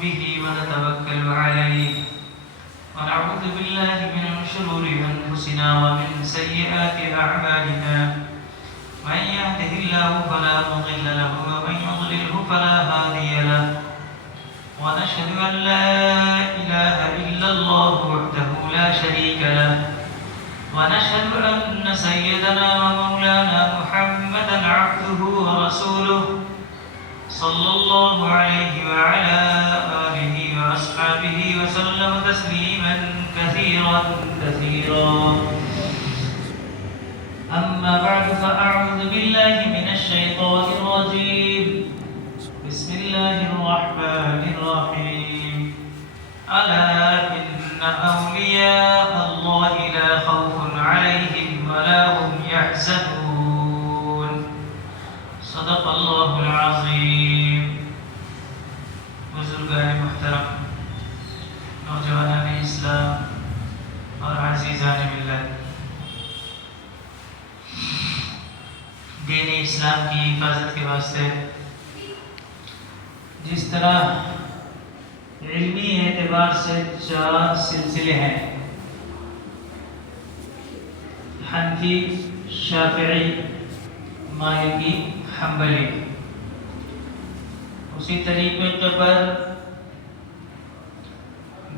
به ونتوكل عليه ونعوذ بالله من شرور أنفسنا ومن سيئات أعمالنا من يهده الله فلا مضل له ومن يضلله فلا هادي له ونشهد أن لا إله إلا الله وحده لا شريك له ونشهد أن سيدنا ومولانا محمدا عبده ورسوله صلى الله عليه وعلى آله وأصحابه وسلم تسليما كثيرا أما بعد فأعوذ بالله من الشيطان الرجيم بسم الله الرحمن الرحيم ألا إن أولياء الله لا خوف عليهم ولا هم يحزنون صدق الله العظيم. بزرگان محترم، نوجوانان اسلام اور عزیزان ملت، دین اسلام کی حفاظت کے واسطے جس طرح علمی اعتبار سے 4 سلسلے ہیں: حنفی، شافعی، مالکی، حنبلی، اسی طریقے پر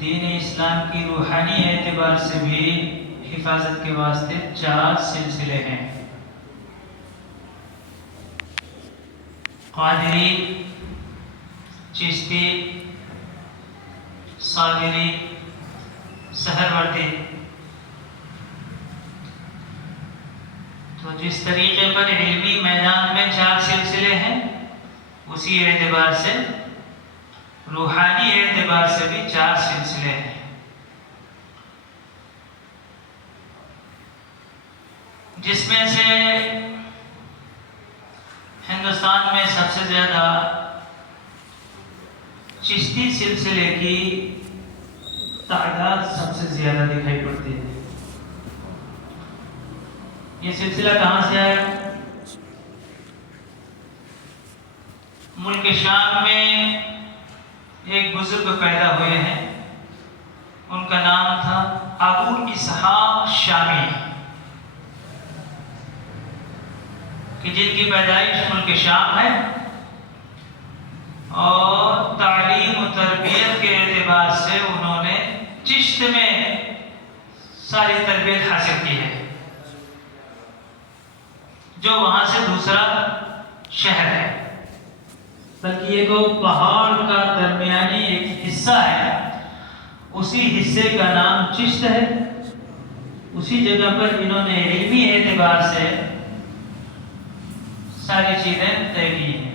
دین اسلام کی روحانی اعتبار سے بھی حفاظت کے واسطے 4 سلسلے ہیں: قادری، چشتی، صابری، سہروردی. تو جس طریقے پر علمی میدان میں 4 سلسلے ہیں، اسی اعتبار سے روحانی اعتبار سے بھی 4 سلسلے ہیں. جس میں سے ہندوستان میں سب سے زیادہ چشتی سلسلے کی تعداد سب سے زیادہ دکھائی پڑتی ہے. یہ سلسلہ کہاں سے آیا؟ ملک شام میں ایک بزرگ پیدا ہوئے ہیں، ان کا نام تھا ابو اسحاق شامی، کہ جن کی پیدائش ملک شام ہے اور تعلیم و تربیت کے اعتبار سے انہوں نے چشت میں ساری تربیت حاصل کی ہے، جو وہاں سے دوسرا شہر ہے، بلکہ یہ کو پہاڑ کا درمیانی ایک حصہ ہے، اسی حصے کا نام چشت ہے. اسی جگہ پر انہوں نے علمی اعتبار سے ساری چیزیں طے کی ہیں.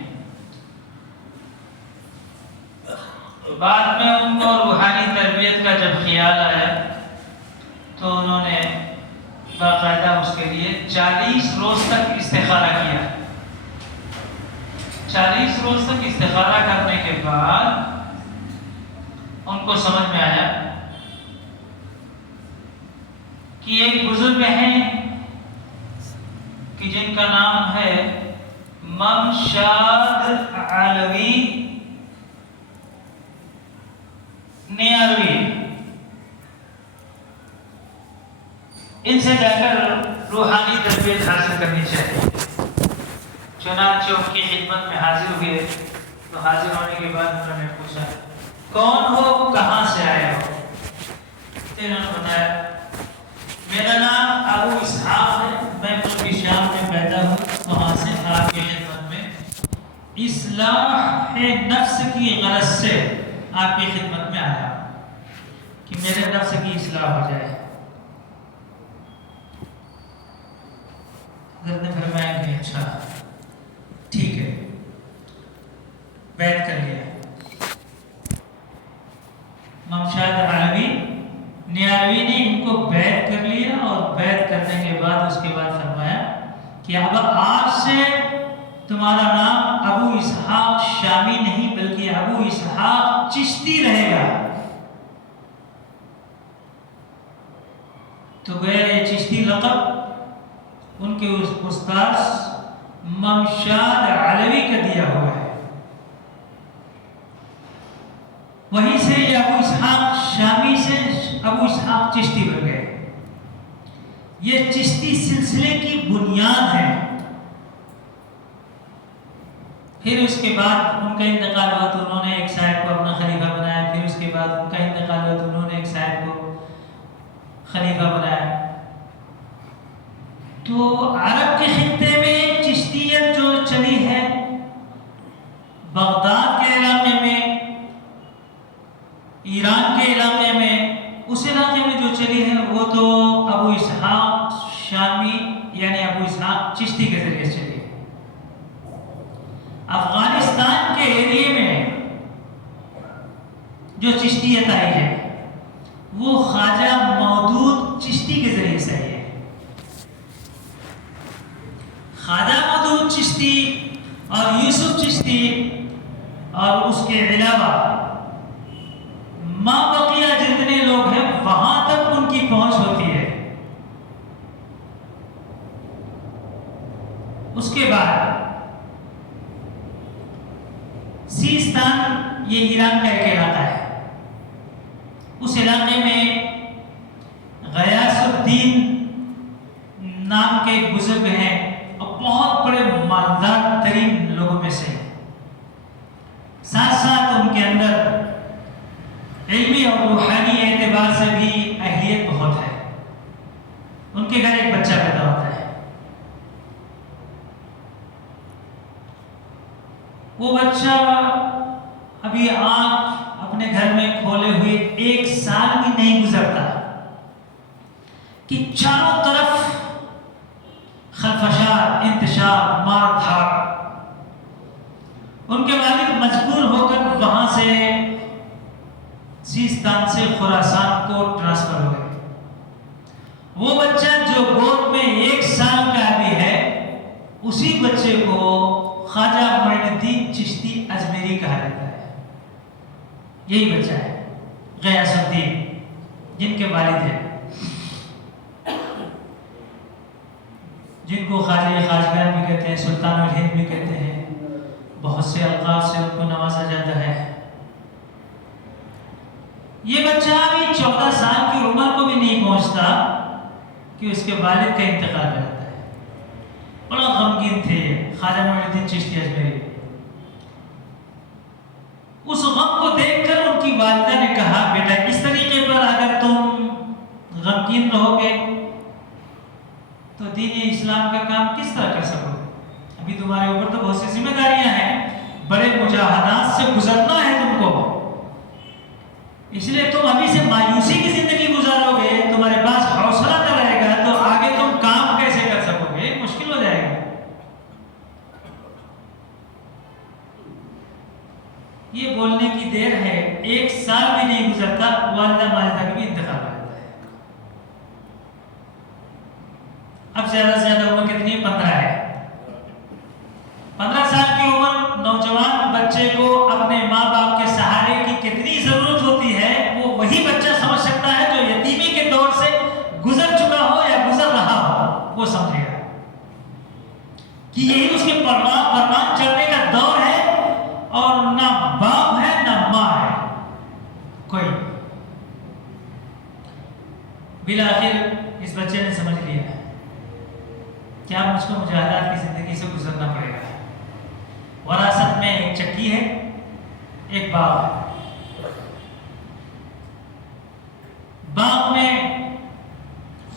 بعد میں ان کو روحانی تربیت کا جب خیال آیا تو انہوں نے باقاعدہ اس کے لیے 40 روز تک استخارہ کیا. 40 روز تک استخارہ کرنے کے بعد ان کو سمجھ میں آیا کہ ایک بزرگ ہیں کہ جن کا نام ہے ممشاد علوی نیاروی، ان سے جا کر روحانی تربیت حاصل کرنی چاہیے. چنانچہ ان کی خدمت میں حاضر ہوئے تو حاضر ہونے کے بعد انہوں نے پوچھا کون ہو، کہاں سے آئے ہو؟ تو انہوں نے بتایا میرا نام ابو اسحاق ہے، میں ملک شام میں پیدا ہوں، وہاں سے آپ کی خدمت میں اصلاح نفس کی غرض سے آپ کی خدمت میں آیا کہ میرے نفس کی اصلاح ہو جائے. حضرت نے فرمایا کہ اچھا ٹھیک ہے، بیعت کر لیا. ممشاد علوی نیاروی نے ان کو بیعت کر لیا، اور بیعت کرنے کے بعد اس کے بعد فرمایا کہ اب آج سے تمہارا نام ابو اسحاق شامی نہیں بلکہ ابو اسحاق چشتی رہے گا. تو گیا یہ چشتی لقب ان کے استاد ممشاد علوی کا دیا ہوا ہے. وہیں سے یہ ابو اسحاق شامی سے ابو اسحاق چشتی بن گئے. یہ چشتی سلسلے کی بنیاد ہے. پھر اس کے بعد ان کا انتقال ہوا تو انہوں نے ایک صاحب کو اپنا خلیفہ بنایا. پھر اس کے بعد ان کا انتقال ہوا تو انہوں نے ایک صاحب کو خلیفہ بنایا. تو عرب کے خطے میں چشتیت جو چلی ہے بغداد کے علاقے میں، ایران کے علاقے میں، اس علاقے میں جو چلی ہے وہ تو ابو اسحاق شامی یعنی ابو اسحاق چشتی کے ذریعے سے چلی ہے. افغانستان کے ایریے میں جو چشتیت آئی ہے وہ خواجہ مودود چشتی کے ذریعے سے آئی ہے. خواجہ مودود چشتی اور یوسف چشتی اور اس کے علاوہ ماں بقیہ جتنے لوگ ہیں وہاں تک ان کی پہنچ ہوتی ہے. اس کے بعد سیستان یہ ایران کا ایک علاقہ ہے. اس علاقے میں غیاث الدین نام کے ایک بزرگ ہیں اور بہت بڑے مالدار ترین لوگوں میں سے. ساتھ ساتھ ان کے اندر علمی اور روحانی اعتبار سے بھی اہلیت بہت ہے. ان کے گھر ایک بچہ پیدا ہوتا ہے. وہ بچہ ابھی آنکھ اپنے گھر میں کھولے ہوئے 1 سال بھی نہیں گزرتا کہ چاروں طرف خلفشار، انتشار، مار دھاڑ. ان کے والد مجبور ہو کر وہاں سے سیستان سے خراسان کو ٹرانسفر ہو گئے. وہ بچہ جو گود میں 1 سال کا ابھی ہے اسی بچے کو خواجہ معین الدین چشتی اجمیری کہا جاتا ہے. یہی بچہ ہے غیاث الدین جن کے والد ہیں، جن کو خواجہ خواجگان بھی کہتے ہیں، سلطان الہند بھی کہتے ہیں. بہت سے القاب سے ان کو نوازا جاتا ہے. یہ بچہ ابھی 14 سال کی عمر کو بھی نہیں پہنچتا کہ اس کے والد کا انتقال ہو جاتا ہے. بڑا غمگین تھے خواجہ معین الدین چشتی اجمیری. اس غم کو دیکھ کر ان کی والدہ نے کہا بیٹا اس طریقے پر اگر تم غمگین رہو گے تو دین اسلام کا کام کس طرح کر سکو گے؟ ابھی تمہارے اوپر تو بہت سی ذمہ داریاں ہیں، بڑے مجاہدات سے گزرنا ہے تم کو. اس لیے تم ابھی سے مایوسی کی زندگی گزارو گے، تمہارے پاس حوصلہ نہ رہے گا تو آگے تم کام کیسے کر سکو گے؟ مشکل ہو جائے گا. یہ بولنے کی دیر ہے 1 سال بھی نہیں گزرتا والدہ ماجدہ کا بھی انتقال ہو جاتا ہے. اب زیادہ سے زیادہ عمر کتنی ہے؟ 15 ہے. 15 سال کی عمر نوجوان بچے کو اپنے ماں باپ کے سہارے کی کتنی ضرورت ہوتی ہے وہ وہی بچہ سمجھ سکتا ہے جو یتیمی کے دور سے گزر چکا ہو یا گزر رہا ہو. وہ سمجھے گا کہ یہی اس کے پروان چڑھنے کا دور ہے اور نہ باپ ہے نہ ماں ہے کوئی. بالآخر اس بچے نے سمجھ لیا کہ اب مجھ کو مجاہدات کی زندگی سے گزرنا پڑے گا. وراثت میں ایک چکی ہے، ایک باغ ہے. باغ میں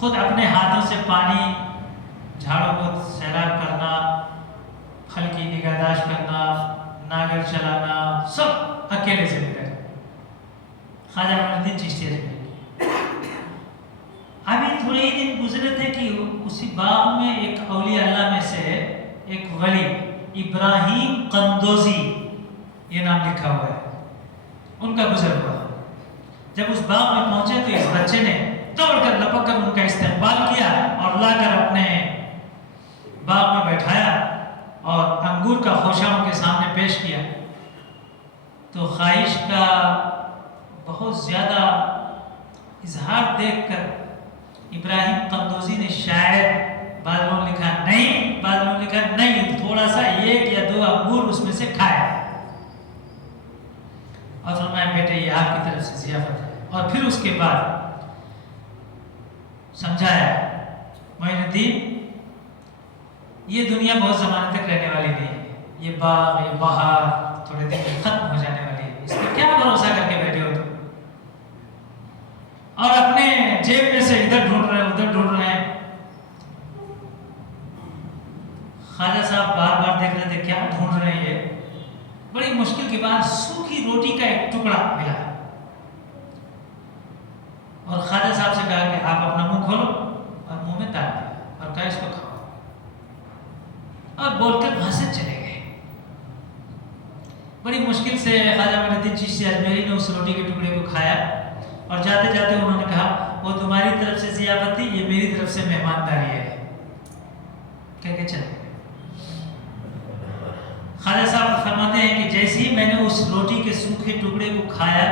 خود اپنے ہاتھوں سے پانی، جھاڑوں کو سیراب کرنا، پھل کی نگہداشت کرنا، ناگر چلانا، سب اکیلے سے ملے. خواجہ معین الدین چشتی اجمیری. ابھی تھوڑے ہی دن گزرے تھے کہ اسی باغ میں ایک اولیاء اللہ میں سے ایک ولی ابراہیم قندوزی یہ نام لکھا ہوا ہے، ان کا گزر ہوا. جب اس باغ میں پہنچے تو اس بچے نے دوڑ کر لپک کر ان کا استقبال کیا اور لا کر اپنے باغ میں بیٹھایا اور انگور کا خوشہ ان کے سامنے پیش کیا. تو خواہش کا بہت زیادہ اظہار دیکھ کر ابراہیم قندوزی نے شاید بعضوں نے لکھا نہیں، بعضوں نے لکھا نہیں، تھوڑا سا 1 یا 2 انگور اس میں سے کھائے. اور فرمایا بیٹے یہ آپ کی طرف سے ضیافت ہے. اور پھر اس کے بعد سمجھایا معین الدین یہ دنیا بہت زمانے تک رہنے والی نہیں ہے، یہ باغ یہ بہار تھوڑے دن میں ختم ہو جانے والی ہے، اس پہ کیا بھروسہ کر کے بیٹھے ہو تم؟ اور اپنے جیب میں سے ادھر ڈھونڈ رہے ہیں ادھر ڈھونڈ رہے ہیں. خواجہ صاحب بار بار دیکھ رہے تھے کیا ڈھونڈ رہے ہیں. یہ بڑی مشکل کے بعد سوکھی روٹی کا ایک ٹکڑا ملا اور خواجہ صاحب سے کہا کہ آپ اپنا منہ کھولو اور منہ میں ڈال دیا اور کہا اس کو کھاؤ، اور بول کر وہاں سے چلے گئے. بڑی مشکل سے خواجہ معین الدین چشتی اجمیری نے اس روٹی کے ٹکڑے کو کھایا اور جاتے جاتے انہوں نے کہا وہ تمہاری طرف سے ضیافت تھی، یہ میری طرف سے مہمانداری ہے، کہہ کے چلے. خواجہ صاحب فرماتے ہیں کہ جیسے ہی میں نے اس روٹی کے سوکھے ٹکڑے کو کھایا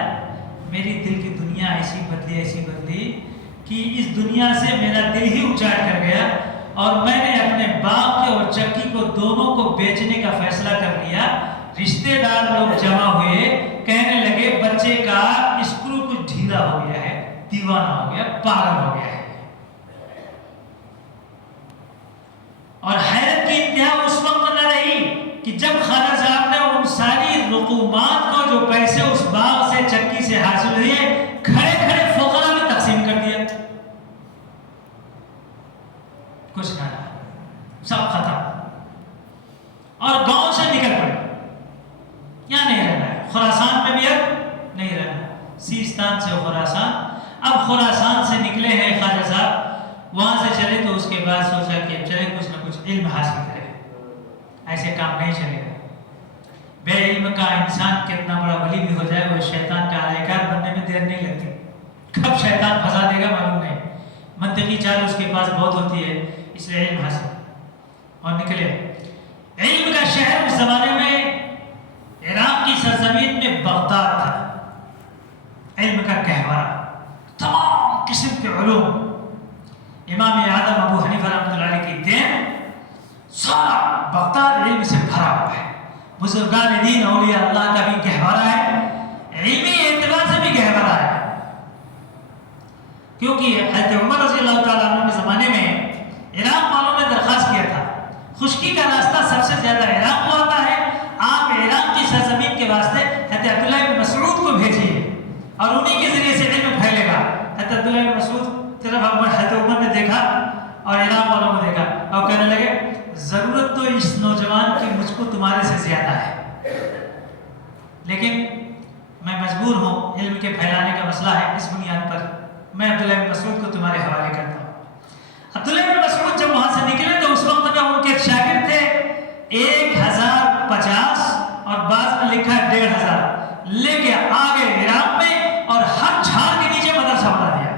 میری دل کی دنیا ایسی بدلی کہ اس دنیا سے میرا دل ہی اجاڑ کر گیا اور میں نے اپنے باپ کے اور چکی کو دونوں کو بیچنے کا فیصلہ کر لیا. رشتے دار لوگ جمع ہوئے، کہنے لگے بچے کا اسکرو کچھ ڈھیلا ہو گیا ہے، دیوانہ ہو گیا، پاگل ہو گیا ہے. اور حیرت کی انتہا اس وقت نہ رہی کہ جب خواجہ صاحب نے ان ساری رقومات کو جو پیسے اس باغ سے چکی سے حاصل ہوئے کھڑے کھڑے فقراء میں تقسیم کر دیا. کچھ نہ رہا، سب ختم. اور گاؤں سے نکل پڑے، یہاں نہیں رہنا ہے، خراسان میں بھی اب نہیں رہنا. سیستان سے خراسان، اب خراسان سے نکلے ہیں خواجہ صاحب، وہاں سے چلے تو اس کے بعد سوچا کہ چلے کچھ نہ کچھ علم حاصل کرے، ایسے کام نہیں چلے گا. بے علم کا انسان کتنا بڑا ولی بھی ہو جائے وہ شیطان کا آلائکار بننے میں دیر نہیں لگتی. کب شیطان پھنسا دے گا معلوم نہیں. منطقی چال اس کے پاس بہت ہوتی ہے، اس لیے علم حاصل اور نکلے. علم کا شہر اس زمانے میں عراق کی سرزمین میں بغداد تھا. علم کا گہوارہ، تمام قسم کے علوم، امام اعظم ابو حنیفہ رحمۃ اللہ علیہ کی دین، سارا بغداد علم سے بھرا ہوا ہے. بزرگان دین اولیاء اللہ کا بھی گہوارہ ہے، علمی اعتبار سے بھی گہوارہ ہے. کیونکہ حضرت عمر رضی اللہ تعالیٰ عنہ کے زمانے میں عراق والوں نے درخواست کیا تھا خشکی کا راستہ سب سے زیادہ عراق کو آتا ہے، آپ عراق کی سرزمین کے واسطے حضرت عبداللہ بن مسعود کو بھیجیے اور انہی کے ذریعے سے علم پھیلے گا. حضرت عبداللہ بن مسعود طرف حضرت عمر نے دیکھا اور عراق والوں کو دیکھا اور کہنے لگے ضرورت تو اس نوجوان کی مجھ کو تمہارے سے زیادہ ہے، لیکن میں مجبور ہوں، علم کے پھیلانے کا مسئلہ ہے، اس بنیاد پر میں عبداللہ بن مسعود کو تمہارے حوالے کرتا ہوں. عبداللہ بن مسعود جب وہاں سے نکلے تو اس وقت میں ان کے شاگرد تھے 1050 اور بعض میں لکھا ہے 1500، لے کے آگے عراق میں اور ہر جھاڑ کے نیچے مدرسہ بنا دیا.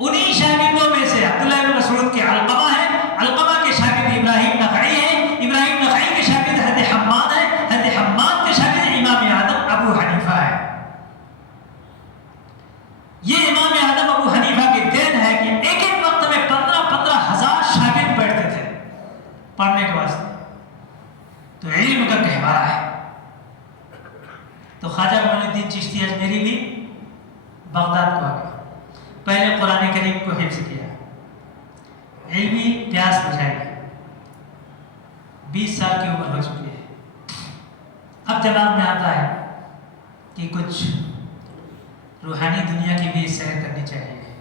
انہی شاگردوں میں سے عبداللہ بن مسعود کے علقمہ ہے، علقمہ کے شاگرد ابراہیم نخعی ہیں، ابراہیم نخعی کے شاگرد حضرت حماد ہیں، حضرت حماد کے شاگرد امام اعظم ابو حنیفہ ہے. یہ امام اعظم ابو حنیفہ کی دین ہے کہ ایک ایک وقت میں 15,000 شاگرد بیٹھتے تھے پڑھنے کے واسطے. تو علم کا گہوارہ ہے. تو خواجہ معین الدین چشتی اجمیری بھی بغداد کو آ گیا، پہلے قرآن کریم کو حفظ کیا، علمی پیاس بجھائی. 20 سال کی عمر ہو چکی ہے. اب دماغ میں آتا ہے کہ کچھ روحانی دنیا کی بھی سیر کرنی چاہیے.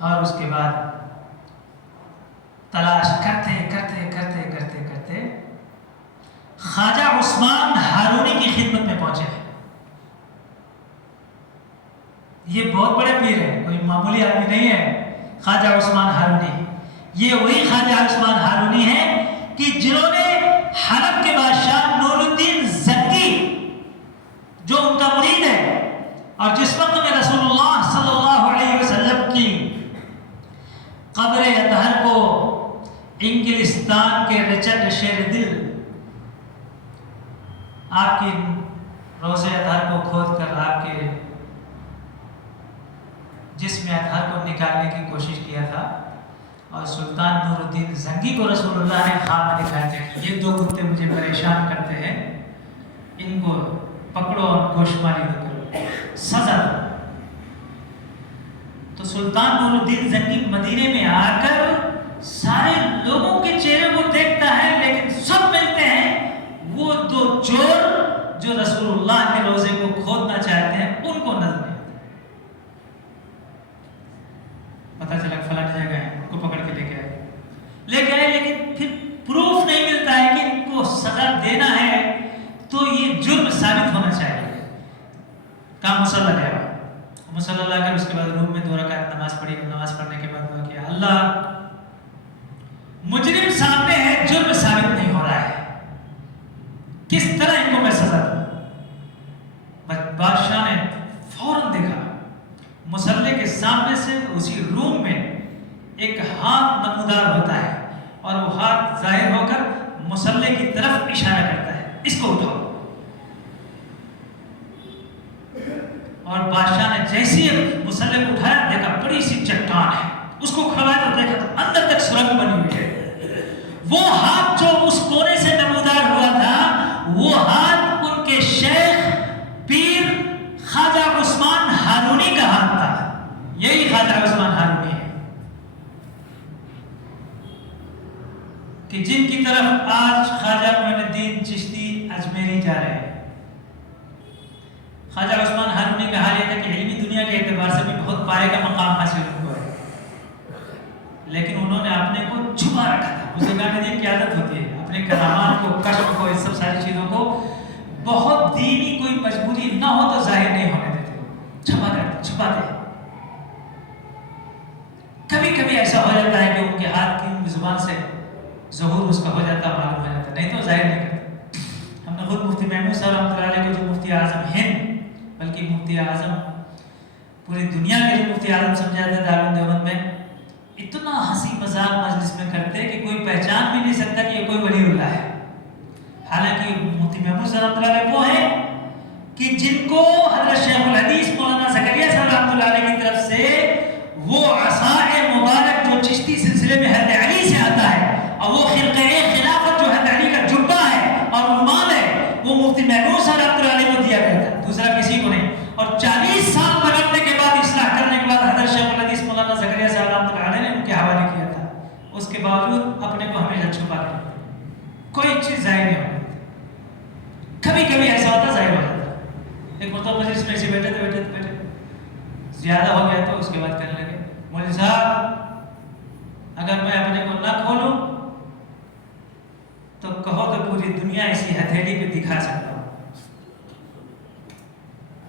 اور اس کے بعد تلاش کرتے کرتے کرتے کرتے کرتے خواجہ عثمان ہارونی کی خدمت میں پہنچے. یہ بہت بڑے پیر ہیں، کوئی معمولی آدمی نہیں ہے. خواجہ عثمان ہارونی یہ وہی خواجہ عثمان ہارونی ہیں کہ جنہوں نے حلب کے بادشاہ نور الدین زنگی جو ان کا مرید ہے اور جس وقت میں رسول اللہ صلی اللہ علیہ وسلم کی قبر اطہر کو انگلستان کے رچرڈ شیر دل آپ کی روضہ اطہر کو کھود کر آپ کے جسم اطہر کو نکالنے کی کوشش کیا تھا اور سلطان نور الدین زنگی کو رسول اللہ نے خواب میں دکھایا تھا کہ یہ یہ دو کتے مجھے پریشان کرتے ہیں، ان کو پکڑو اور گوشماری نہ کرو، سزا دو۔ تو سلطان نور الدین زنگی مدینے میں آ کر سارے لوگوں کے چہرے کو دیکھتا ہے، لیکن سب ملتے ہیں وہ دو چور جو رسول اللہ کے روزے کو کھودنا چاہتے ہیں ان کو نظر نہیں آتا۔ پتہ چلا فلاں جگہ ہے، ان کو پکڑ کے لے کے آئے، لیکن پھر پروف نہیں ملتا ہے کہ ان کو سزا دینا ہے تو یہ جرم ثابت ہونا چاہیے۔ کہاں مصلی گیا، مصلی لا کر اس کے بعد روم میں 2 رکعت نماز پڑھی، نماز پڑھنے کے بعد دعا کیا، اللہ مجرم سامنے ہے، جرم ثابت نہیں ہو رہا ہے، کس طرح ان کو میں سزا دوں؟ بادشاہ نے فوراً دیکھا مصلی کے سامنے سے اسی روم میں ایک ہاتھ نمودار ہوتا ہے اور وہ ہاتھ ظاہر ہو کر مصلی کی طرف اشارہ کرتا ہے، اس کو اٹھاؤ۔ اور بادشاہ نے جیسے مصلی کو اٹھایا، دیکھا بڑی سی چٹان ہے، اس کو کھڑوایا تو دیکھا تو اندر تک سرنگ بنی ہوئی ہے۔ وہ ہاتھ جو اس کونے سے نمودار ہوا تھا، وہ ہاتھ ان کے شیخ پیر خواجہ عثمان ہارونی کا ہاتھ تھا۔ یہی خواجہ عثمان ہارونی ہے کہ جن کی طرف آج خواجہ معین الدین چشتی اجمیری جا رہے ہیں۔ خواجہ عثمان ہارونی کا حال یہ تھا کہ علمی دنیا کے اعتبار سے بھی بہت پائے کا مقام حاصل ہوا ہے، لیکن انہوں نے اپنے کو چھپا رکھا تھا۔ بزرگان دین کی عادت ہوتی ہے اپنے کرامات کو، کشف کو، اس سب ساری چیزوں کو بہت دینی کوئی مجبوری نہ ہو تو ظاہر نہیں ہونے دیتے، چھپاتے ہیں۔ کبھی کبھی ایسا ہو جاتا ہے کہ ان کے ہاتھ کی زبان سے ظہور اس کا ہو جاتا، معلوم ہو جاتا، نہیں تو ظاہر نہیں کرتے۔ ہم نے خود مفتی محمود صاحب رحمۃ اللہ علیہ کو، جو مفتی اعظم ہند بلکہ مفتی اعظم پوری دنیا کے جو مفتی اعظم سمجھا جاتا ہے دارالعلوم دیوبند میں، اتنا ہنسی مذاق مجلس میں کرتے کہ کوئی پہچان بھی نہیں سکتا کہ یہ کوئی ولی اللہ ہے۔ حالانکہ مفتی محمود صاحب رحمۃ اللہ علیہ وہ ہیں کہ جن کو حضرت شیخ الحدیث مولانا زکریا صاحب رحمۃ اللہ علیہ کی طرف سے وہ عصائے مبارک جو چشتی سلسلے میں حضرت علی سے آتا ہے، اور وہ خرقہ خلافت جو حضرت علی کا جبہ ہے اور عنوان ہے، وہ مفتی محمود صاحب رحمۃ اللہ علیہ کو دیا گیا تھا، دوسرا کسی کو نہیں۔ اور 40 سال پکڑنے کے بعد، اصلاح کرنے کے بعد حضرت شیخ الحدیث مولانا زکریا صاحب رحمۃ اللہ علیہ نے ان کے حوالے کیا تھا، اس کے باوجود اپنے کو ہمیشہ چھپا کر کوئی چیز ظاہر نہیں ہوتی۔ کبھی کبھی ایسا ہوتا ظاہر ہو جاتا۔ ایک مرتبہ مجلس میں ایسے بیٹھے زیادہ ہو گیا تو اس کے بعد کہنے لگے، مولوی صاحب اگر میں اپنے کو نہ کھولوں تو کہو تو پوری دنیا اسی ہتھیلی پہ دکھا سکتا ہوں،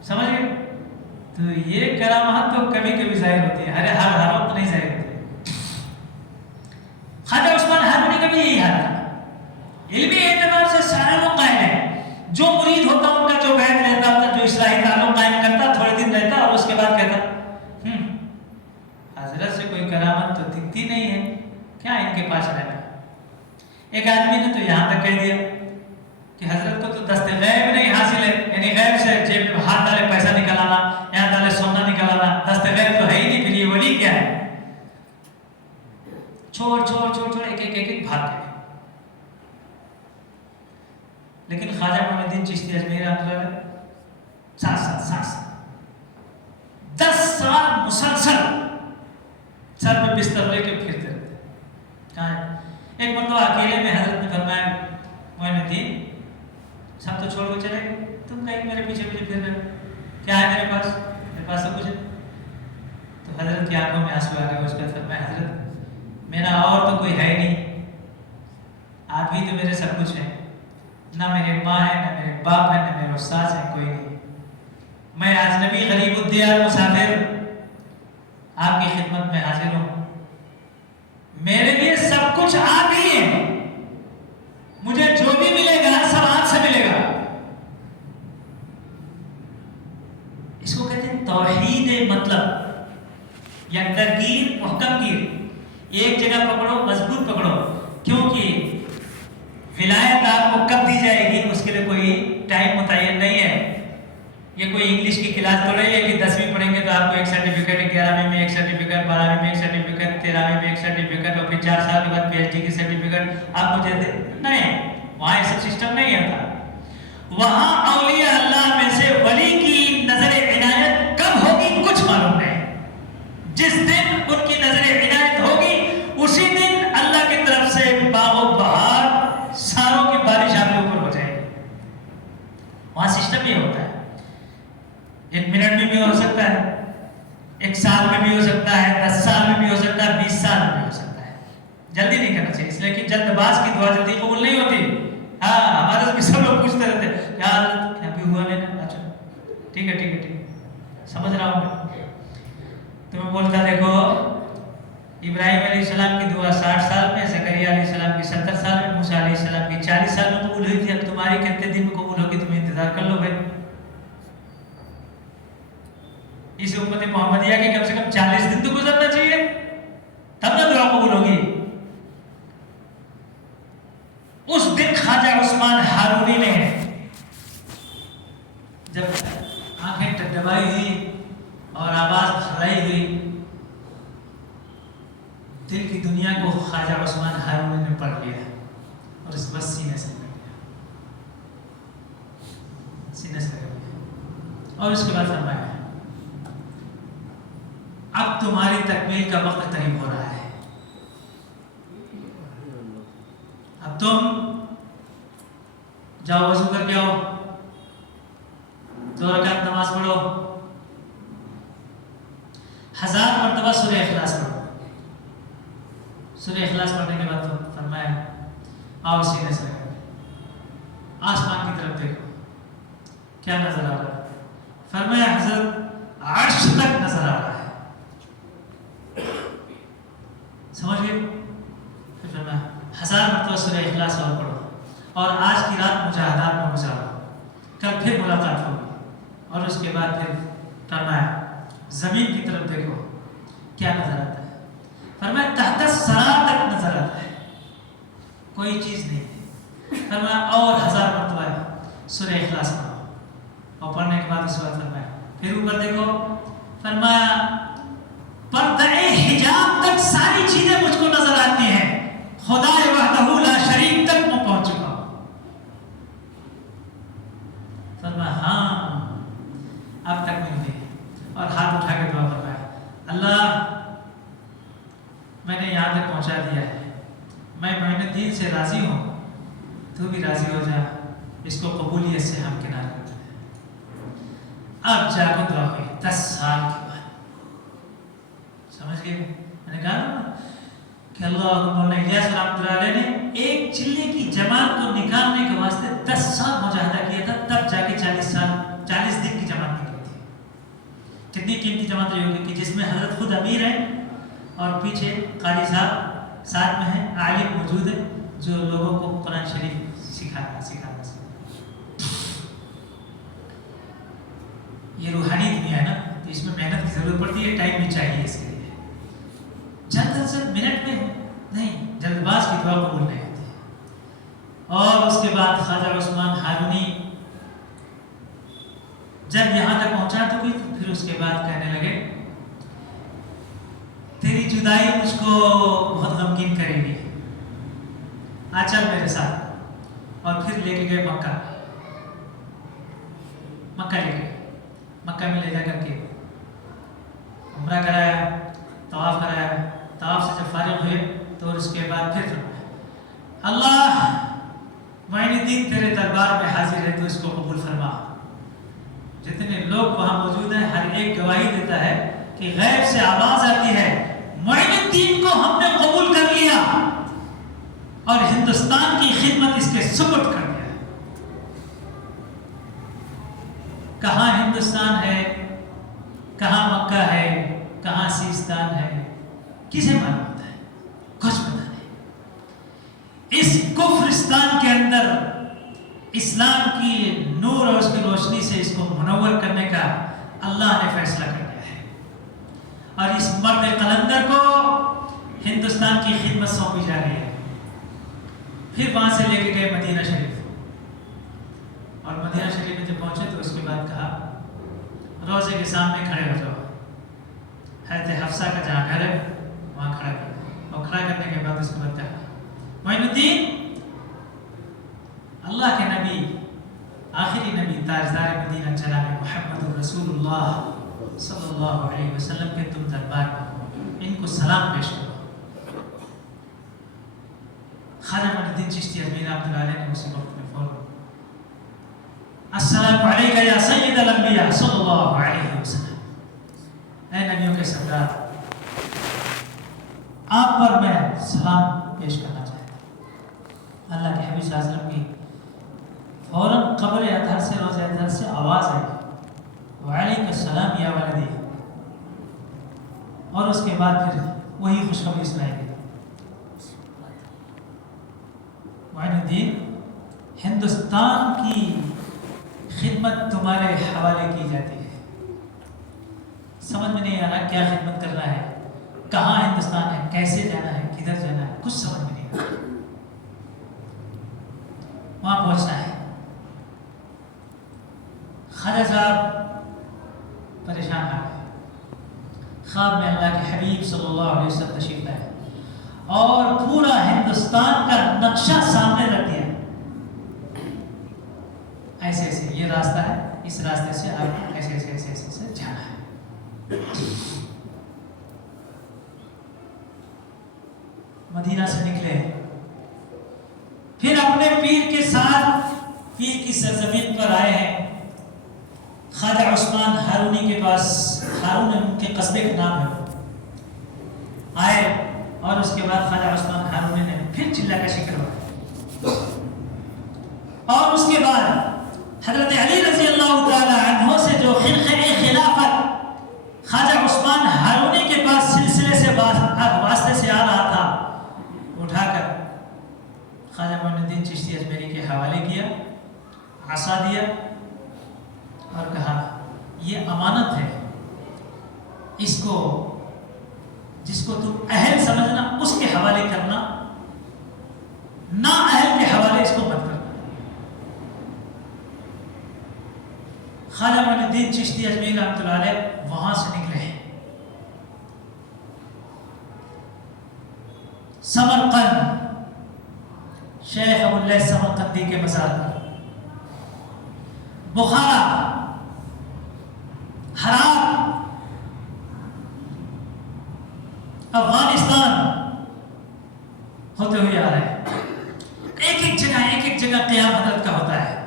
سمجھ گئے؟ تو یہ کرامات تو کبھی کبھی ظاہر ہوتی ہے، ہر وقت نہیں ظاہر ہوتی۔ خواجہ عثمان ہارونی کا بھی یہی حال تھا، علمی اعتبار سے سارے لوگ قائم ہیں، جو مرید ہوتا ان کا، جو بیعت لیتا ان کا، جو اصلاحی تعلق قائم کرتا، تھوڑے دن رہتا اور اس کے بعد کہتا حضرت سے کوئی کرامت تو دکھتی نہیں ہے، کیا ان کے پاس رہنا۔ ایک آدمی نے تو یہاں تک کہہ دیا کہ حضرت کو تو دست غیب نہیں حاصل ہے، یعنی غیب سے جیب میں ہاتھ ڈالے پیسہ نکلانا، یہاں ڈالے سونا نکلانا، دست غیب تو ہے ہی نہیں، پھر یہ ولی کیا ہے؟ چھوڑ ایک بھاگ گئے۔ لیکن خواجہ معین الدین چشتی اجمیری رحمۃ اللہ علیہ 10 سال مسلسل سر میں بستر لے کے پھرتے رہتے۔ کہاں ہے؟ ایک مرتبہ اکیلے میں حضرت نے فرمایا، معین الدین سب تو چھوڑ کے چلے گئے، تم کہیں میرے پیچھے پھر رہے ہو، کیا ہے میرے پاس سب کچھ ہے۔ تو حضرت کی آنکھوں میں آنسو آ گئے، اس کا فرمایا، حضرت میرا اور تو کوئی ہے نہیں، آپ ہی تو میرے سب کچھ ہیں، نہ میرے ماں ہے، نہ میرے باپ ہے، نہ میرے استاد ہے، کوئی نہیں، میں اجنبی غریب الدیار مسافر آپ کی خدمت میں حاضر ہوں، میرے لیے سب کچھ آپ ہی ہیں، مجھے جو بھی ملے گا سب آپ سے ملے گا۔ اس کو کہتے ہیں توحید مطلب، یکدرگیر، محکم گیر، ایک جگہ پکڑو، مضبوط پکڑو، کیونکہ ولایت آپ کو کب دی جائے گی اس کے لیے کوئی ٹائم متعین نہیں ہے۔ یہ کوئی انگلش کی کلاس تو نہیں ہے کہ 10ویں پڑھیں گے تو آپ کو ایک سرٹیفکیٹ، 11ویں میں ایک سرٹیفکیٹ، 12ویں میں ایک سرٹیفکیٹ، 13ویں میں ایک سرٹیفکیٹ، اور پھر 4 سال کے بعد PhD کی سرٹیفکیٹ آپ مجھے دے، نہیں۔ وہاں یہ سب سسٹم نہیں ہوتا. وہاں اولیاء اللہ میں سے ولی کی نظر عنایت کب ہوگی کچھ معلوم نہیں. جس دن ان کی نظر عنایت ہوگی اسی دن اللہ کی طرف سے باغ و بہار ساروں کی بارش آپ کے اوپر ہو جائے گی. وہاں سسٹم یہ ہوتا ہے. 1 منٹ میں بھی ہو سکتا ہے, 1 سال میں بھی ہو سکتا ہے, 10 سال میں بھی ہو سکتا ہے, 20 سال میں بھی ہو سکتا ہے. جلدی نہیں کرنا چاہیے, اس لیے کہ جلد باز کی دعا جلدی قبول نہیں ہوتی. ہاں ہمارے بھی سب لوگ پوچھتے رہتے ہیں یار ابھی ہوا نہیں نا. اچھا ٹھیک ہے ٹھیک ہے ٹھیک ہے, سمجھ رہا ہوں میں. تو میں بولتا دیکھو ابراہیم علیہ السلام کی دعا 60 سال میں, زکریا علیہ السلام کی 70 سال میں, موسیٰ علیہ السلام کی 40 سال میں قبول ہوئی تھی. اب تمہاری کتنے دن میں قبول ہوگی, تم انتظار کر لو بھائی. اس امت محمدیہ کے کم سے کم 40 دن تو گزرنا چاہیے تب نہ دعا قبول ہوگی. اس دن خواجہ عثمان ہارونی نے جب آنکھیں ٹٹبائی ہوئی اور آواز پھرائی ہوئی, دل کی دنیا کو خواجہ عثمان ہارونی نے پڑھ لیا اور اس بس سینے سے لگ گیا, سینے سے لگ گیا. اور اس کے بعد فرمایا اب تمہاری تکمیل کا وقت قریب ہو رہا ہے. اب تم جاؤ وضو کر کے آؤ, 2 رکعت نماز پڑھو, 1000 مرتبہ سورہ اخلاص پڑھو. سورہ اخلاص پڑھنے کے بعد فرمایا آؤ سینے سے لگا آسمان کی طرف دیکھو کیا نظر آ رہا ہے. فرمایا حضرت عرش تک نظر آ رہا ہے. سمجھ گئے؟ پھر فرمایا 1000 مرتبہ سورہ اخلاص اور پڑھو اور آج کی رات مجاہدات میں گزارو, کل پھر ملاقات ہوگی. اور اس کے بعد پھر فرمایا زمین کی طرف دیکھو کیا نظر آتا ہے. فرمایا تحت الثری تک نظر آتا ہے, کوئی چیز نہیں ہے. فرمایا اور 1000 مرتبہ سورہ اخلاص پڑھو اور پڑھنے کے بعد اس کے بعد فرمایا پھر اوپر دیکھو. فرمایا پردہ حجاب تک ساری چیزیں مجھ کو نظر آتی ہیں, خدا وحدہ لا شریک تک میں پہنچ چکا ہوں. فرمایا ہاں اب تک نہیں ہوئی. اور ہاتھ اٹھا کے دعا فرمایا اللہ میں نے یہاں تک پہنچا دیا ہے, میں معین الدین سے راضی ہوں, تو بھی راضی ہو جا, اس کو قبولیت سے ہم کنار کرتے ہیں. اب جا کے دعا ہوئی 10 سال کے بعد. سمجھ گئے؟ میں نے کہا نا کہ اللہ مولانا الیاس رحمۃ اللہ علیہ نے ایک چلے کی جماعت کو نکالنے کے واسطے 10 سال مجاہدہ کیا تھا, تب جا کے 40 دن کی جماعت نکلی تھی. کتنی قیمتی جماعت رہی ہوگی کہ جس میں حضرت خود امیر ہیں اور پیچھے قاری صاحب ساتھ میں ہیں, عالم موجود ہے جو لوگوں کو قرآن شریف سکھانا. یہ روحانی دنیا ہے نا, تو اس میں محنت کی ضرورت پڑتی ہے, ٹائم بھی چاہیے اس کے لیے. جلد سے منٹ میں نہیں, جلد باز کی دعا قبول نہیں ہوتی. اور اس کے بعد خواجہ عثمان ہارونی جب یہاں تک پہنچا تو پھر اس کے بعد کہنے لگے تیری جدائی مجھ کو بہت غمگین کرے گی, آ چل میرے ساتھ. اور پھر لے کے گئے مکہ لے گئے. مکہ میں لے جا کر کے عمرہ کرایا, طواف کرایا. طواف سے جب فارغ ہوئے تو اس کے بعد پھر اللہ معین الدین تیرے دربار میں حاضر ہے, تو اس کو قبول فرما. جتنے لوگ وہاں موجود ہیں ہر ایک گواہی دیتا ہے کہ غیب سے آواز آتی ہے معین الدین کو ہم نے قبول کر لیا اور ہندوستان کی خدمت اس کے سپرد کر دیا. کہاں ہندوستان ہے, کہاں مکہ ہے, کہاں سیستان ہے, کسے معلوم ہوتا ہے؟ کچھ پتہ نہیں. اس کفرستان کے اندر اسلام کی نور اور اس کی روشنی سے اس کو منور کرنے کا اللہ نے فیصلہ کر دیا ہے. اور اس مرد قلندر کو ہندوستان کی خدمت سونپی جا رہی ہے. پھر وہاں سے لے کے گئے مدینہ شریف, اور مدینہ شریف میں جب پہنچے تو اس کے بعد کہا روزے کے سامنے کھڑے ہو جاؤ. حضرت حفصہ کا جہاں گھر ہے وہاں کھڑا کر, اور کھڑا کرنے کے بعد اس کے بعد کہا معین الدین تاجدار مدینہ جناب محمد رسول اللہ صلی اللہ علیہ وسلم کے تم دربار میں ان کو سلام پیش کرو۔ خواجہ معین الدین چشتی اجمیری رحمۃ اللہ علیہ نے اسی وقت میں فوراً السلام علیکہ یا سید الانبیاء صلی اللہ علیہ وسلم، اے نبیوں کے سردار، آپ پر میں سلام پیش کرنا چاہتا ہوں۔ اللہ کے حبیب صلی اللہ علیہ وسلم کی فوراً قبر اطہر سے روز اطہر سے آواز آئی وعلیکم السلام یا ولدی، اور اس کے بعد پھر وہی خوشخبری سنائی گئی۔ معین الدین، ہندوستان کی خدمت تمہارے حوالے کی جاتی ہے۔ سمجھ میں نہیں آ رہا کیا خدمت کرنا ہے، کہاں ہندوستان ہے، کیسے جانا ہے، کدھر جانا ہے، کچھ سمجھ میں نہیں آ رہا۔ وہاں پہنچنا ہے۔ خواجہ صاحب پریشان آ گئے، خواب میں اللہ کے حبیب صلی اللہ علیہ وسلم تشریف لائے اور پورا ہندوستان کا نقشہ سامنے رکھ دیا۔ ایسے ایسے یہ راستہ ہے، اس راستے سے آپ ایسے ایسے ایسے ایسے سے جانا ہے۔ مدینہ سے نکلے، پھر اپنے پیر کے ساتھ پیر کی سرزمین پر آئے ہیں، خواجہ عثمان ہارونی کے پاس، ہارون ان کے قصبے کا نام ہے، آئے اور اس کے بعد خواجہ عثمان ہارونی نے پھر چلہ کشی کروائی، اور اس کے بعد حضرت علی رضی اللہ تعالی عنہ سے جو خلقہ خلافت خواجہ عثمان ہارونی کے پاس سلسلے سے واسطے سے آ رہا تھا، اٹھا کر خواجہ معین الدین چشتی اجمیری کے حوالے کیا، عصا دیا اور کہا یہ امانت ہے، اس کو جس کو تم اہل سمجھنا اس کے حوالے کرنا، نا اہل کے حوالے اس کو مت کرنا۔ خواجہ معین الدین چشتی اجمیری رحمۃ اللہ علیہ وہاں سے نکلے ہیں، سمرقند شیخ ابو اللیث سمرقندی کے مزار پر، بخارا، ہرات، افغانستان ہوتے ہوئے آ رہے ہیں۔ ایک ایک جگہ قیام حضرت کا ہوتا ہے۔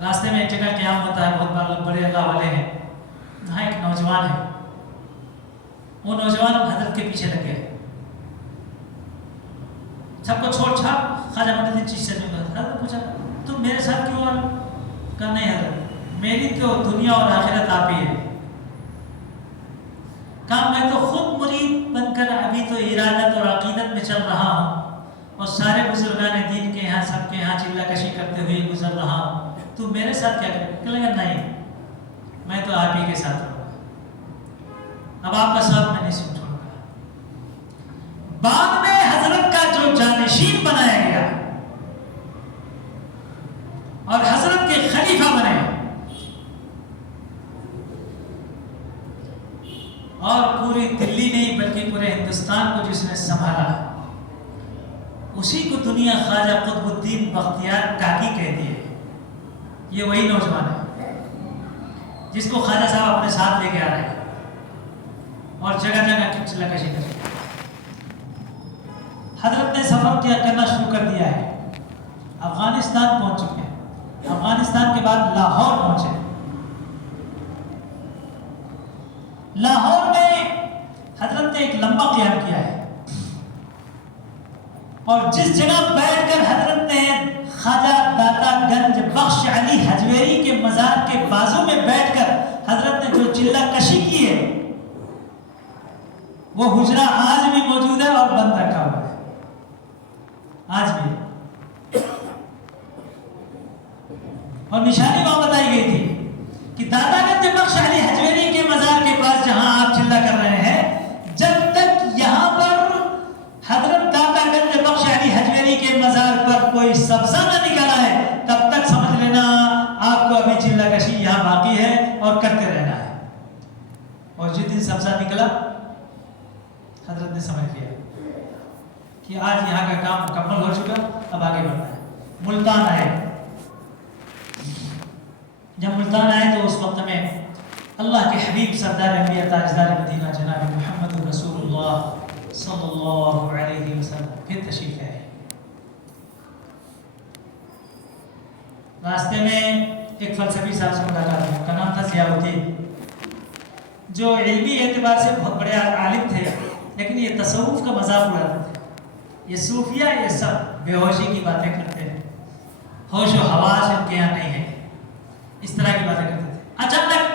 راستے میں ایک جگہ قیام ہوتا ہے، بہت بڑے اللہ والے ہیں، وہاں ایک نوجوان ہے، وہ نوجوان حضرت کے پیچھے لگے، سب کو چھوڑ چھاڑ خواجہ معین الدین چشتی سے حضرت پوچھا تم میرے ساتھ کیوں آ رہے؟ کہا نہیں حضرت، میری تو دنیا اور آخرت آپ ہی ہے۔ کہا میں تو خود مرید بن کر ابھی تو ارادت اور عقیدت میں چل رہا ہوں، اور سارے بزرگان دین کے یہاں سب کے یہاں چلہ کشی کرتے ہوئے گزر رہا ہوں، تو میرے ساتھ کیا کرے؟ کہ لگا نہیں، میں تو آپ ہی کے ساتھ رہوں گا، اب آپ کا ساتھ میں نہیں چھوڑوں گا۔ بعد میں حضرت کا جو جانشین بنایا گیا اور حضرت کے خلیفہ بنے، اور پوری دلی نہیں بلکہ پورے ہندوستان کو جس نے سنبھالا، اسی کو دنیا خواجہ قطب الدین بختیار کاکی کہتی ہے۔ یہ وہی نوجوان ہے جس کو خواجہ صاحب اپنے ساتھ لے کے آ رہے ہیں اور جگہ جگہ چلہ کشی کر رہے ہیں۔ حضرت نے سفر کرنا شروع کر دیا ہے، افغانستان پہنچ چکے ہیں، افغانستان کے بعد لاہور پہنچے۔ لاہور میں حضرت نے ایک لمبا قیام کیا ہے، اور جس جگہ بیٹھ کر حضرت نے خواجہ داتا گنج بخش علی حجویری کے مزار کے بازو میں بیٹھ کر حضرت نے جو چلہ کشی کی ہے، وہ حجرہ آج بھی موجود ہے اور بند رکھا ہوا ہے، آج بھی۔ اور نشانی وہاں بتائی گئی تھی کہ داتا گنج بخش علی حجویری کے مزار کے پاس جہاں آپ چلہ کر رہے ہیں، جب تک یہاں پر حضرت داتا گنج بخش علی حجویری کے مزار پر کوئی سبزہ نہ نکلا ہے، تب تک سمجھ لینا آپ کو ابھی چلہ کشی یہاں باقی ہے اور کرتے رہنا ہے۔ اور جس دن سبزہ نکلا، حضرت نے سمجھ لیا کہ آج یہاں کا کام مکمل ہو چکا، اب آگے بڑھنا ہے۔ ملتان آئے. جب ملتان آئے تو اس وقت میں اللہ کے حبیب سردار انبیاء تاجدار مدینہ جناب محمد رسول اللہ صلی اللہ علیہ وسلم پھر تشریف لائے. راستے میں ایک فلسفی صاحب سے ملاقات ہوئی، ان کا نام تھا ضیاء الدین، جو علمی اعتبار سے بہت بڑے عالم تھے، لیکن یہ تصوف کا مذاق اڑاتے تھے. یہ صوفیہ یہ سب بے ہوشی کی باتیں کرتے ہیں، ہوش و حواس ان کے یہاں نہیں ہے، اس طرح کی باتیں کرتے تھے. اچانک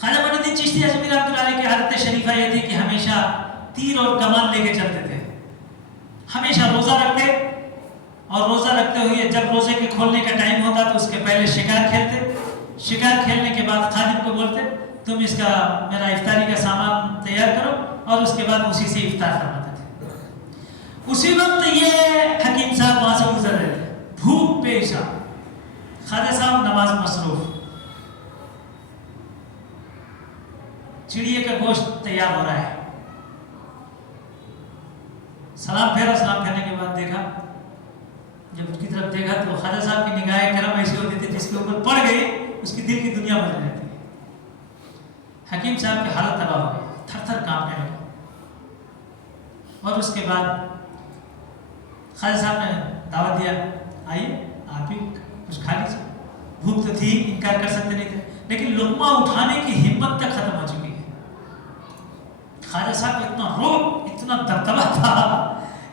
خواجہ معین الدین چشتی اجمیری رحمۃ اللہ علیہ کی عادت شریفہ یہ تھی کہ ہمیشہ تیر اور کمان لے کے چلتے تھے. ہمیشہ روزہ رکھتے اور روزہ رکھتے ہوئے جب روزے کے کھولنے کا ٹائم ہوتا تو اس کے پہلے شکار کھیلتے. شکار کھیلنے کے بعد خادم کو بولتے تم اس کا میرا افطاری کا سامان تیار کرو، اور اس کے بعد اسی سے افطار فرماتے تھے. اسی وقت یہ حکیم صاحب وہاں سے گزر رہے تھے، بھوک پیشہ، خواجہ صاحب نماز مصروف، چڑیے کا گوشت تیار ہو رہا ہے. سلام پھیرا، سلام پھیرنے کے بعد دیکھا، جب اس کی طرف دیکھا تو خواجہ صاحب کی نگاہیں کرم ایسی ہوتی تھی جس کے اوپر پڑ گئی اس کی دل کی دنیا بدل جاتی. حکیم صاحب کی حالت تباہ ہو گئی، تھر تھر کانپنے لگے. اور اس کے بعد خواجہ صاحب نے دعوت دیا، آئیے آپ ہی کچھ کھا لیجیے. بھوک تو تھی، انکار کر سکتے نہیں تھے، لیکن لقمہ اٹھانے کی ہمت تک ختم ہو چکی ہے. خواجہ صاحب کو اتنا روب، اتنا دبدبہ تھا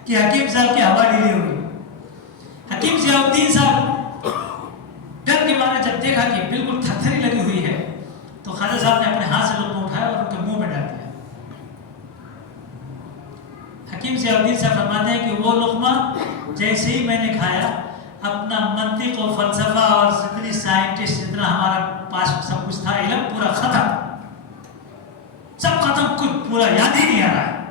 کہ حکیم صاحب کی ہوا ڈھیلی ہو گئی. حکیم ضیاء الدین صاحب ڈر کے مارے جب دیکھا کہ بالکل تھرتھری لگی ہوئی ہے تو خواجہ صاحب نے اپنے ہاتھ سے لقمہ اٹھایا اور ان کے منہ میں ڈال دیا. حکیم ضیاء الدین صاحب فرماتے ہیں کہ وہ لقمہ جیسے ہی میں نے کھایا، اپنا منطق و فلسفہ اور جتنی سائنٹسٹ جتنا ہمارا پاس سب کچھ تھا علم پورا ختم، سب ختم، کچھ پورا یاد ہی نہیں آ رہا ہے.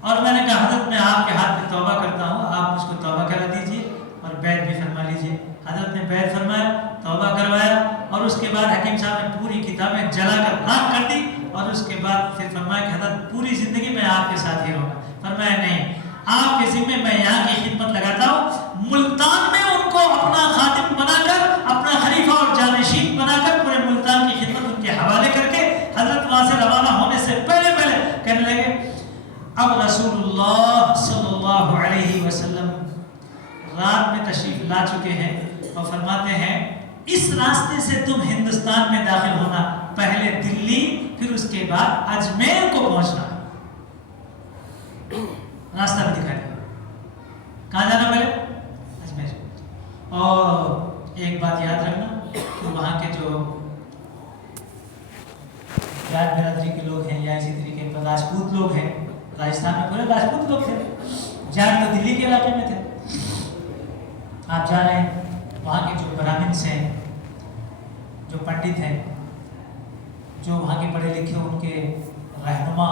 اور میں نے کہا حضرت میں آپ کے ہاتھ میں توبہ کرتا ہوں، آپ مجھ کو توبہ کرا دیجیے اور بیعت بھی فرما لیجیے. حضرت نے بیعت فرمایا، توبہ کروایا، اور اس کے بعد حکیم صاحب نے پوری کتابیں جلا کر راکھ کر دی. اور اس کے بعد پھر فرمایا کہ حضرت پوری زندگی میں آپ کے ساتھ ہی رہوں گا. فرمایا نہیں، آپ کے ذمہ میں یہاں کی خدمت لگاتا ہوں. ملتان میں ان کو اپنا خادم بنا کر، اپنا خلیفہ اور جانشین بنا کر پورے ملتان کی خدمت ان کے حوالے کر کے حضرت وہاں سے روانہ ہونے سے پہلے کہنے لگے اب رسول اللہ صلی اللہ علیہ وسلم رات میں تشریف لا چکے ہیں اور فرماتے ہیں اس راستے سے تم ہندوستان میں داخل ہونا، پہلے دلی پھر اس کے بعد اجمیر کو پہنچنا. راستہ بھی دکھا دیا، کہاں جانا پہلے؟ اجمیر. اور ایک بات یاد رکھنا کہ وہاں کے جو جاٹ برادری کے لوگ ہیں یا اسی طریقے پر راجپوت لوگ ہیں، راجستھان میں پورے راجپوت لوگ تھے، جاٹ تو دلی کے علاقے میں تھے. آپ جانیں وہاں کے جو برامنس ہیں، جو پنڈت ہیں، جو وہاں کے پڑھے لکھے ان کے رہنما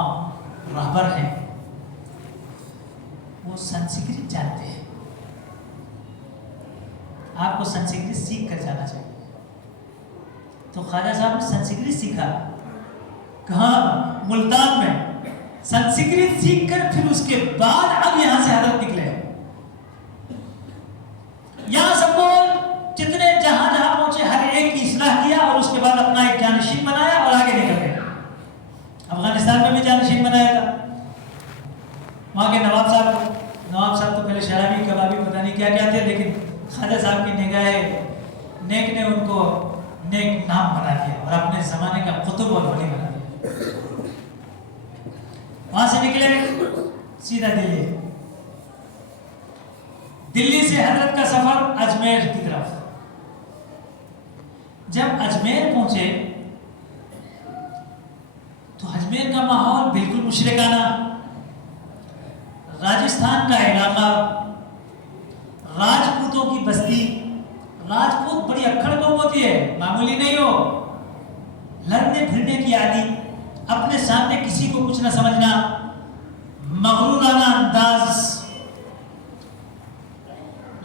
رہبر ہیں، وہ سنسکرت جانتے ہیں. آپ کو سنسکرت سیکھ کر جانا چاہیے. تو خواجہ صاحب نے سنسکرت سیکھا، کہاں؟ ملتان میں. سنسکرت سیکھ کر پھر اس کے بعد اب یہاں سے حضرت نکلے. یہاں سب کو جتنے جہاں جہاں پہنچے ہر ایک کی اصلاح کیا اور اس کے بعد اپنا ایک جانشین بنایا اور آگے نکل گئے. افغانستان میں بھی جانشین بنایا تھا وہاں کے نواب صاحب تو پہلے شرابی کبابی پتہ نہیں کیا کیا تھے، لیکن خواجہ صاحب کی نگاہ نیک نے ان کو نیک نام بنا دیا اور اپنے زمانے کا قطب اور ولی بنا دیا. وہاں سے نکلے سیدھا دلی سے حضرت کا سفر اجمیر کی طرف. جب اجمیر پہنچے تو اجمیر کا ماحول بالکل مشرکانہ، راجستھان کا علاقہ، راجپوتوں کی بستی. راجپوت بڑی اکھڑ قوم ہوتی ہے، معمولی نہیں ہو. لڑنے پھرنے کی عادی، اپنے سامنے کسی کو کچھ نہ سمجھنا، مغرورانہ انداز.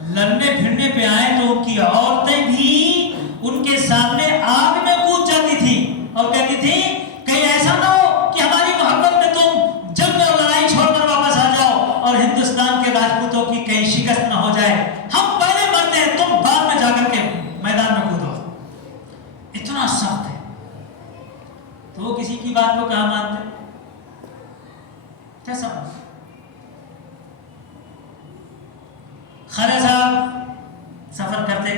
لڑنے پھرنے پہ آئے تو ان کی عورتیں بھی ان کے سامنے آگ میں کود جاتی تھی اور کہتی تھی کہیں ایسا نہ ہو کہ ہماری محبت میں تم جنگ اور لڑائی چھوڑ کر واپس آ جاؤ اور ہندوستان کے راجپوتوں کی کہیں شکست نہ ہو جائے.